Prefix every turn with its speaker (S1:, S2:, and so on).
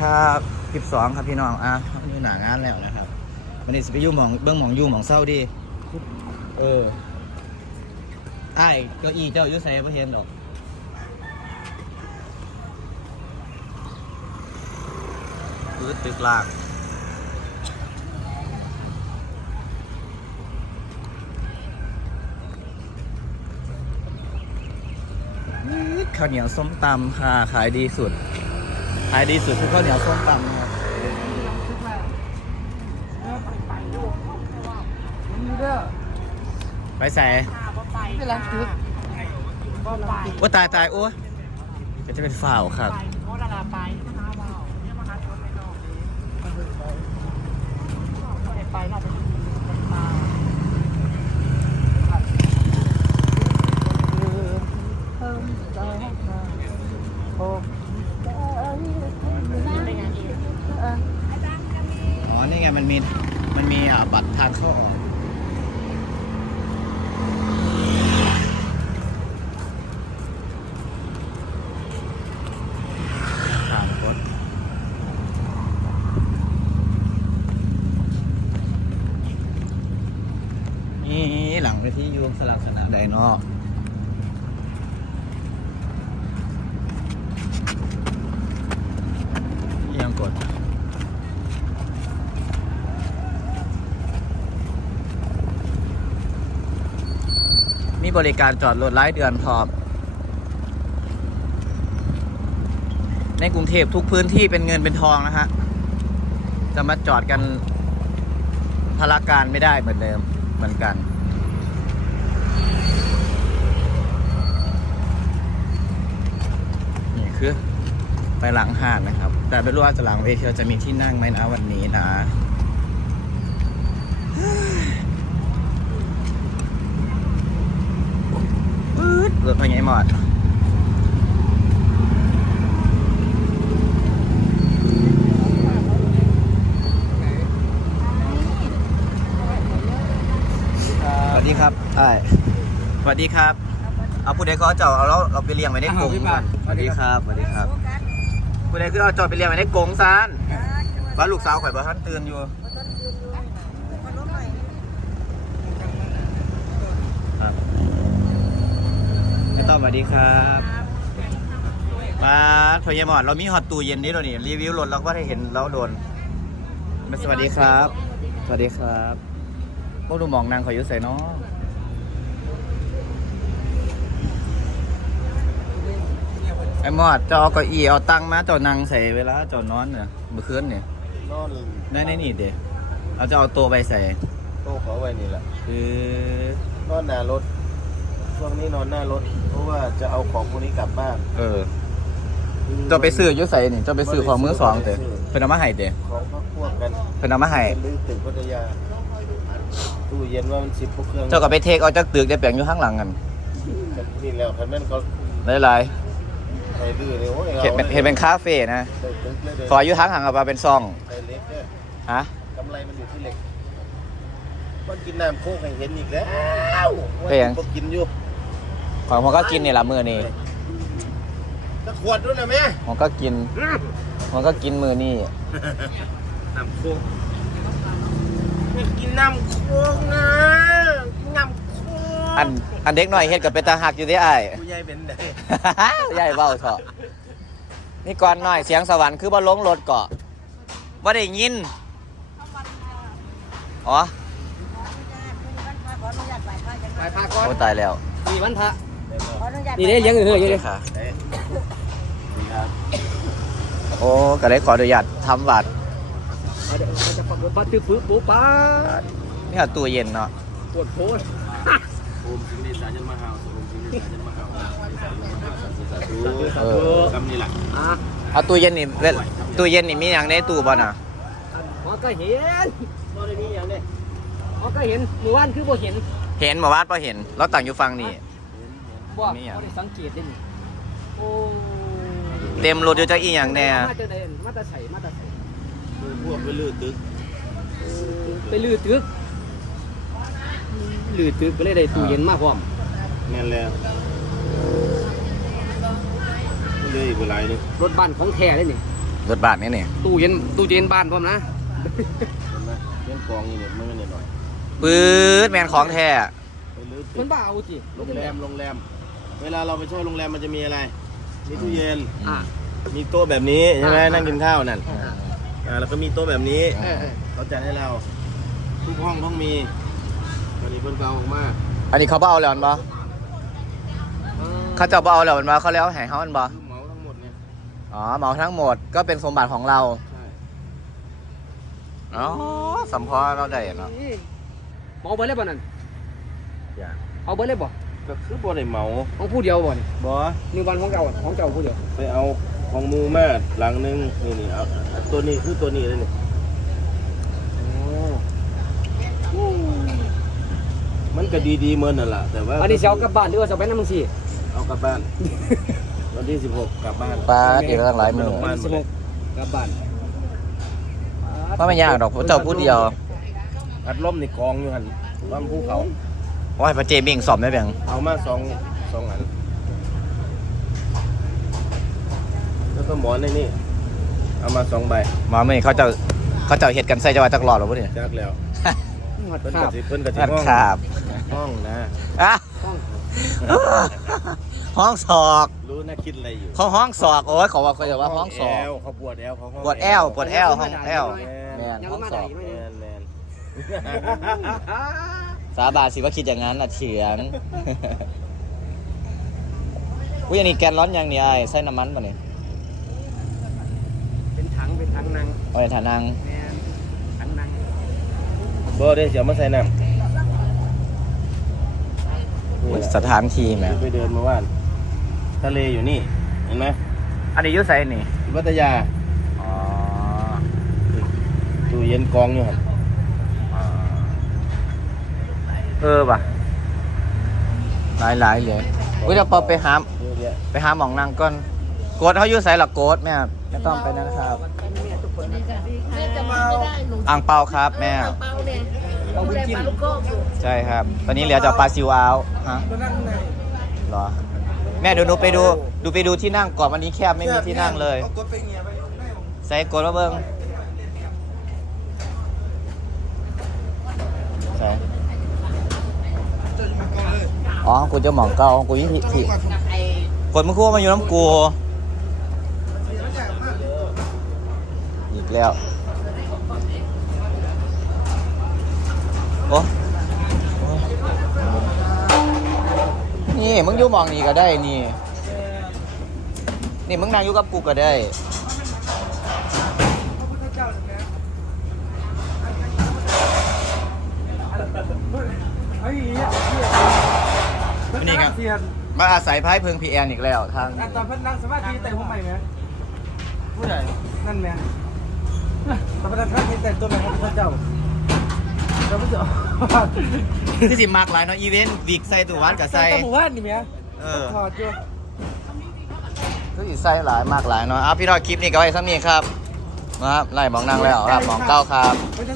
S1: ครับคลิปสองครับพี่น้องอะนนี้หนางานแล้วนะครับวันนี้สิไปยู่หมองเบิ้งหมองยู่หมองเศร้าดีเออไอ้เก็อีเจ้าอยู่ใส่ประเห็นดอกคือตึกลากข้าวเหนียวส้มตำค่ะขายดีสุด ขายดีสุดคือข้าวเหนียวส้มตำนะครับไปใส่
S2: ไม่รักจุด
S1: ว่าตายตายโอ้ก็จะเป็นฝ่าวครับ
S2: เพราะดาราไปนอกไปตาเพิ่มใจโอ้เป็นไงดี
S1: อ๋อ นี่ไงมันมี มันมีอ่าบัตรทางเข้าออกนี่หลังไปที่ยวงสลักษณะไดโนอกยังกด มีบริการจอดรถรายเดือนพร้อม ในกรุงเทพทุกพื้นที่เป็นเงินเป็นทองนะฮะ จะมาจอดกันพลาการไม่ได้เหมือนเดิมเหมือนกันนี่คือไปหลังห้างนะครับ แต่ไม่รู้ว่าจะหลังเวทีเราจะมีที่นั่งไหมนะวันนี้นะ รถพญายหมอดสวัสดีครับไอ้สวัสดีครับ เอาผู้ใดเขาเจ้าเอาแล้วเราไปเลี้ยงไว้ในกรงกันสวัสดีครับสวัสดีครับ ผู้ใดคือเอาจอดไปเลี้ยงไว้ในกรงซานว่าลูกสาวข่อยบ่ทันตื่นอยู่ ครับไม่ ต้องสวัสดีครับมาพยามอดเรามีฮอตตู้เย็นนี่เรานี่รีวิวรถเราก็ได้เห็นเราโดนมาสวัสดีครับ สวัสดีครับพวกดูหมองนางขออยุใส่เนาะไอ้หมอดจะเอาเก้าอี้เอาตังค์มาเจานางใส่เวลาเจานอนเนี่ยเมื่อคืนเนี่ย
S3: นอน
S1: ในในนี่เดี๋ยวเราจะเอาตัวไปใส่
S3: โต๊ะเขาไว้นี่แหละ
S1: คือน
S3: อนหน้ารถ ช่วงนี้นอนหน้ารถ เพราะว่าจะเอาของพวกนี้กลับบ้าน
S1: เออเจะไปซื้ออยุใส่นี่เจะไปซื้อของมือสองเต๋อเพิ่นเอามาให้เต๋อ
S3: ของพักพวกกัน
S1: เพิ่นเอามาให้
S3: เป็นลือตึกพัทยาตู้เย็นว่ามันสิบพวกเครื่อง
S1: เจ้าก็ไปเทคเอาจากตึกได้แปลงอยู่ข้างหลังกัน
S3: นี่แล้วคันแม่นเขา
S1: หลาย
S3: ไอ้ลือเลยโอ้ย
S1: ๆเห็นเป็นเห็นเป็นคาเฟ่นะ
S3: เปิดตึกเลยเด้
S1: ขออยู่ทางห่างกับมาเป็นซอง
S3: ไอ้เล็กเนี่ย
S1: ฮะ
S3: กำไรมันอยู่ที่เหล็กมันกินน้ำโค้งให้เห็นอีกแล้วว่า
S1: เป็นหยัง
S3: บ่กินอยู่
S1: ของมันก็กินนี่ละมือนี่
S3: ตะขวดด้วยนะแม่
S1: มันก็กิน มันก็กินมือนี่
S3: น้ำโค้งไม่กินน้ำโค้งนะน้ำโค้ง
S1: อันอันเด็กหน่อยเฮ็ดกับเป็นตาหักอยู่ที่ไอ้าย
S3: ผู้ใหญ่เป็นได
S1: ใหญ่เบ้าเถอะนี่ก่อนหน่อยเสียงสวรรค์คือบ่ลงรถเกาะว่าได้ยินอ๋อ
S2: ไปพาก่อน
S1: โอ้ตายแล้ว
S2: มีวันพระ
S3: นี่
S2: นี่เด้ยังเหืออยู่เลย
S1: ค่ะ
S3: ครับ
S1: โอ้ก็เลยขออนุญาตทำบัตร
S2: เดี๋ยวจะปักปัดตื้อปื๊บปุ๊บป๊าด
S1: นี่ค่ะตู้เย็นเนาะ
S2: ปวดโพด
S3: โอมสิงห์สายันมหาสุโอมสิงห์สายันมหาสาธุ
S1: เออ
S3: คำนี้แหละ
S2: อะ
S1: เอาตู้เย็นนี่เวลตู้เย็นนี่มีอย่างในตู้บ่น่ะ
S2: หมอก็เห็น
S3: บ่ได้มีอย่างนี้
S2: หมอก็เห็นเมื่อวานคือบ่เห็น
S1: เห็นบ่วาดบ่เห็น เราตั้งอยู่ฟังนี่
S2: บ่
S1: มีหยัง
S2: บ่ได้สังเกตได้นี่โอ้
S1: เต็มรถอยู่จักอีหยังแน่
S2: มาจะเดินมาจะใส่มาจะใส่
S3: พวกไปลื้อตึก
S2: ไปลื้อตึกลื้อตึกก็เลยได้ตู้เย็นมาพร้อม
S3: แม่นแล้วเลยอีกหลายนึง
S2: รถบ้านของแท้เลยนี่
S1: รถบ้านนี่นี่
S2: ตู้เย็นตู้เย็นบ้านพร้อมนะ
S3: เห็นไหมเล่นกองนี่เนี่ยมือเนี่ยหน่อย
S1: ปื๊ดแมนของแท้
S3: ไปลื้อ
S2: มั
S3: ตึ
S2: น
S3: ก
S2: บ้าเอาจิ
S3: โรงแรมโรงแรม เวลาเราไปเช่าโรงแรมมันจะมีอะไร มีตู้เย็น
S2: อ่า
S3: มีโต๊ะแบบนี้ใช่ไหม
S2: อ่า
S3: นั่งกินข้าวนั่น
S2: อ่า
S3: อ่าแล้วก็มีโต๊ะแบบนี้
S2: เออเออ
S3: เขาจัดให้เรา ทุกห้องต้องมีวันนี้เพิ่นเก่าออกมา
S1: อันนี้เขาบ่เอาแล้วมันบ่เขาเจะบ่เอาแล้วมันบ่เขาแล้วให้เฮามันบ่
S3: คือเหมาทั้งหมดเนี่ย
S1: อ๋อเหมาทั้งหมดก็เป็นสมบัติของเรา
S3: ใช่
S1: อ๋อสัมพอเราได้เนาะ
S2: เอาเบอร์เลยบ่นั่น
S3: อย่า
S2: เอาเบอร์เลยบ่
S3: ก็คือบ่ได้เหมา
S2: ของผู้เดียวบ่นี่
S3: บ่
S2: นี่วันของเก่าอะของเจ้าผู้เดียว
S3: ไปเอาของหมูมาหลังนึงนี่นี่เอาเอาตัวนี้คือตัวนี้เลยนี่มันก็ดีๆเหมือนนั่นแหละแต่ว่า
S2: อันนี้สิเช้ากลับบ้านหรือว่าจะไปน้ำมึงสิ
S3: เอากลับบ้าน วันที่16กลับบ้าน
S1: ปลาเดี๋ยวตั้งหลายมือ
S3: บ้านหมดเลย
S2: กลับบ้าน
S1: ว่าไม่ยากดอกเจ้าผู้เดียว
S3: พัดลมนี่กองอยู่หันบ้านภูเขา
S1: ว่าให้พระเจมิงสอบได้เพียง
S3: เอามาสองสองอัน แล้วก็หมอนในนี่ เอามาสองใบ
S1: มาเมื่อนี้เขาเจะเขาเจะเฮ็ดกันใส่จังหวัดจักรหลอดหรอพวกนี้
S3: จักแล้ว
S2: หัด
S3: เพิ่น
S2: ขา
S3: กั
S2: บบ
S3: สิเพิ่นกับสิ
S1: นั่น
S3: ห้อง
S1: ครับ
S3: ห้องนะ
S1: อะ
S2: ห้อง
S1: ห้องศอก
S3: รู้นะคิดอะไรอยู่
S1: เขาห้องศอกโอ้ยเขาว่าเขาจะว่าห้องศอก
S3: แอลเขาปวดแอลเขาห้อง
S1: ปวดแอลปวดแอลห้องแอลแม่น
S2: ยัง
S1: ห้อง
S2: มา
S1: ศ
S2: ได้
S1: อก
S2: ไหม
S3: แมนแมน
S1: สาบานสิว่าคิดอย่างนั้นน่ะเฉียง อุ้ยอันนี้แกนร้อนยังนี่ไอ้ใส่น้ำมันป่ะนี่
S2: เป็นถังเป็นถังนัง
S1: เอาในฐานัง
S2: แม่นถังนัง
S3: บ่ได้เสียวมาใส่น้ำ
S1: อุ๊ยสถานที่แหม
S3: ไปเดินมาว่านทะเลอยู่นี่ เห็นไหม
S1: อันนี้อยุ่ใส่นี่
S3: อยู่พัทยา
S1: อ๋อ
S3: ตู้เย็นกองอยู่หัน
S1: เออป่ะ หลายหลายๆเลยอุ้ยเดี๋ยวพอไปหา
S3: เยอะแยะ
S1: ไปหาหมองนางก่อนโกดเขาอยู่ใส่หลักโกดแม่ไม่ต้องไปนะครับ
S4: แม่จะมาไม่ได้หนู
S1: อ่างเปาครับแม่
S4: เป้าเนี่ยเราได้ปลาลูกโก้อยู่
S1: ใช่ครับ ตอนนี้เหลือจะปลาซิวเอาฮะเหรอ แม่เดี๋ยวหนูไปดู ดูไปดูที่นั่งก่อนวันนี้แคบไม่มีที่นั่งเลยใส่กดมาเบิ้งใส่ อ๋อกูจะหมองเก่ากูยิ่งผิดคนมึงคู่มาอยู่น้ำกูอีกแล้วโอ้นี่มึงอยู่มองนี่ก็ได้นี่ นี่มึงนั่งอยู่กับกูก็ได้ นี่ครับมาอาศัยไพ่เพิงพีแอนอีกแล้วทาง
S2: ตอนเพิ่นนั่งสมาธิแต่งผมใหม่ไหมผู้ใดนั่นแม่ตอนเพิ่นนั่งสมาธิแต่งตัวใหม่ของพระเจ้าเราไม่เจา
S1: ที่สิมากหลายเนาะอีเวนต์วิกใส่ตัววัดกับใส่
S2: หมู่บ้านนี่แม่
S1: เออ
S2: ถอดอยู่
S1: ก็สิใส่หลายมากหลายเนาะอะพี่น้องคลิปนี้ก็ไว้ซ้ำนี้ครับนะครับไล่หมองนั่งแล้วครับหมองเก้าครับ
S2: ไม่ได้